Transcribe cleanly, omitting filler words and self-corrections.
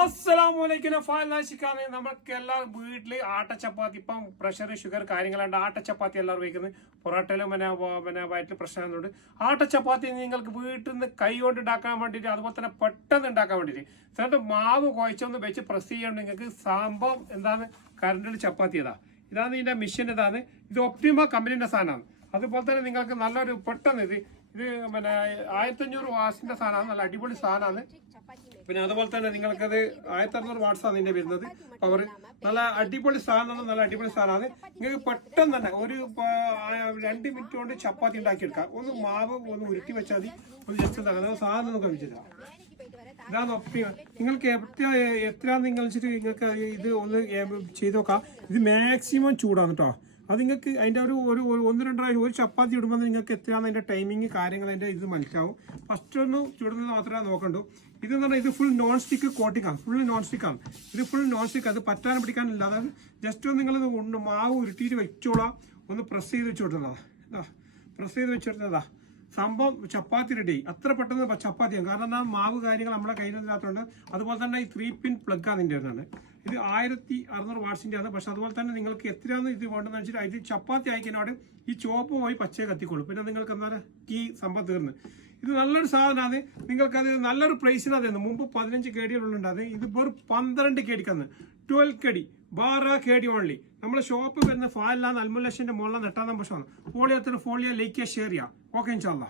അസ്സലാമലൈക്കും ഫാൽനാശിക്കാന്ന് നമ്മൾക്ക് എല്ലാവരും വീട്ടില് ആട്ടച്ചപ്പാത്തി ഇപ്പം പ്രഷർ ഷുഗർ കാര്യങ്ങളുണ്ട്. ആട്ടച്ചപ്പാത്തി എല്ലാവരും വയ്ക്കുന്നത് പൊറോട്ടയിലും പിന്നെ വയറ്റിൽ പ്രശ്നമുണ്ട്. ആട്ടച്ചപ്പാത്തി നിങ്ങൾക്ക് വീട്ടിൽ നിന്ന് കൈ കൊണ്ട് ഉണ്ടാക്കാൻ വേണ്ടിയിട്ട് അതുപോലെ തന്നെ പെട്ടെന്ന് ഉണ്ടാക്കാൻ വേണ്ടിയിട്ട് എന്നിട്ട് മാവ് കുഴച്ചൊന്ന് വെച്ച് പ്രസ് ചെയ്യാണ്ട് നിങ്ങൾക്ക് സംഭവം എന്താണ് കറണ്ടിൽ ചപ്പാത്തി ഇതാണ് ഇതിന്റെ മെഷീൻ. ഇത് ഒപ്റ്റിമ കമ്പനീന്റെ സാധനമാണ്. അതുപോലെ തന്നെ നിങ്ങൾക്ക് നല്ലൊരു പെട്ടെന്ന് ഇത് പിന്നെ 1500 വാട്സിന്റെ സാധനമാണ്. നല്ല അടിപൊളി സാധനമാണ്. പിന്നെ അതുപോലെ തന്നെ നിങ്ങൾക്കത് 1600 വാട്സാണ് ഇതിന്റെ വരുന്നത് പവർ. നല്ല അടിപൊളി സാധനമാണ്. നല്ല അടിപൊളി സാധനമാണ്. നിങ്ങൾക്ക് പെട്ടെന്ന് തന്നെ ഒരു 2 മിനിറ്റ് കൊണ്ട് ചപ്പാത്തി ഉണ്ടാക്കിയെടുക്കാം. ഒന്ന് മാവ് ഒന്ന് ഉരുട്ടി വെച്ചാൽ മതി. ഒന്ന് ജസ്റ്റ് ഉണ്ടാക്കാം. സാധനം ഒന്ന് കഴിച്ചില്ല. ഇതാണ് ഒപ്റ്റിമ. നിങ്ങൾക്ക് എത്രയാന്ന് നിങ്ങൾ വെച്ചിട്ട് നിങ്ങൾക്ക് ഇത് ഒന്ന് ചെയ്ത് നോക്കാം. ഇത് മാക്സിമം ചൂടാണ് കേട്ടോ. അത് നിങ്ങൾക്ക് അതിൻ്റെ ഒരു 1-2 ഒരു ചപ്പാത്തി ഇടുമ്പോൾ നിങ്ങൾക്ക് എത്രയാണ് അതിൻ്റെ ടൈമിങ് കാര്യങ്ങൾ അതിൻ്റെ ഇത് മനസ്സിലാവും. ഫസ്റ്റ് ഒന്ന് ചുടുന്നത് മാത്രമേ നോക്കണ്ടു. ഇതെന്ന് പറഞ്ഞാൽ ഇത് ഫുൾ നോൺ സ്റ്റിക്ക് കോട്ടിങ്ങാണ്. ഫുൾ നോൺ സ്റ്റിക്കാണ്. ഇത് ഫുൾ നോൺ സ്റ്റിക്ക്. അത് പറ്റാനും പിടിക്കാനില്ല. അതായത് ജസ്റ്റ് ഒന്ന് നിങ്ങൾ മാവ് ഉരുട്ടിയിട്ട് വെച്ചോളാം. ഒന്ന് പ്രസ് ചെയ്ത് വെച്ച് കൊടുത്തതാ. പ്രസ് ചെയ്ത് വെച്ചെടുത്തതാ സംഭവം ചപ്പാത്തി റെഡി. അത്ര പെട്ടെന്ന് ചപ്പാത്തിയാണ്. കാരണം മാവ് കാര്യങ്ങൾ നമ്മുടെ കയ്യിലില്ലാത്തതുകൊണ്ട്. അതുപോലെ തന്നെ ഈ 3 പിൻ പ്ലഗ് ആണ് ഇതിൻ്റെ ആണ്. ഇത് 1600 വാട്സിൻ്റെ ആണ്. പക്ഷെ അതുപോലെ തന്നെ നിങ്ങൾക്ക് എത്രയാണ് ഇത് വേണ്ടതെന്ന് വെച്ചിട്ട് ഇത് ചപ്പാത്തി അയക്കുന്നതോട് ഈ ചോപ്പ് പോയി പച്ചയെ കത്തിക്കോളും. പിന്നെ നിങ്ങൾക്ക് എന്താ ഈ സംഭവം തീർന്ന്. ഇത് നല്ലൊരു സാധനമാണ്. നിങ്ങൾക്കത് നല്ലൊരു പ്രൈസിനാണ് തരുന്നത്. മുമ്പ് 15 KD ഇത് വെറും 12 KD 12 KD 12 KD ഓൺലി. നമ്മുടെ ഷോപ്പ് വരുന്ന ഫാലിലാണ് അൽമുല്ലഷിന്റെ മുകളിലാണ് 8-ാം number Sean. Folio like share ചെയ്യാം. ഓക്കെ ഇൻഷാല്ലാ.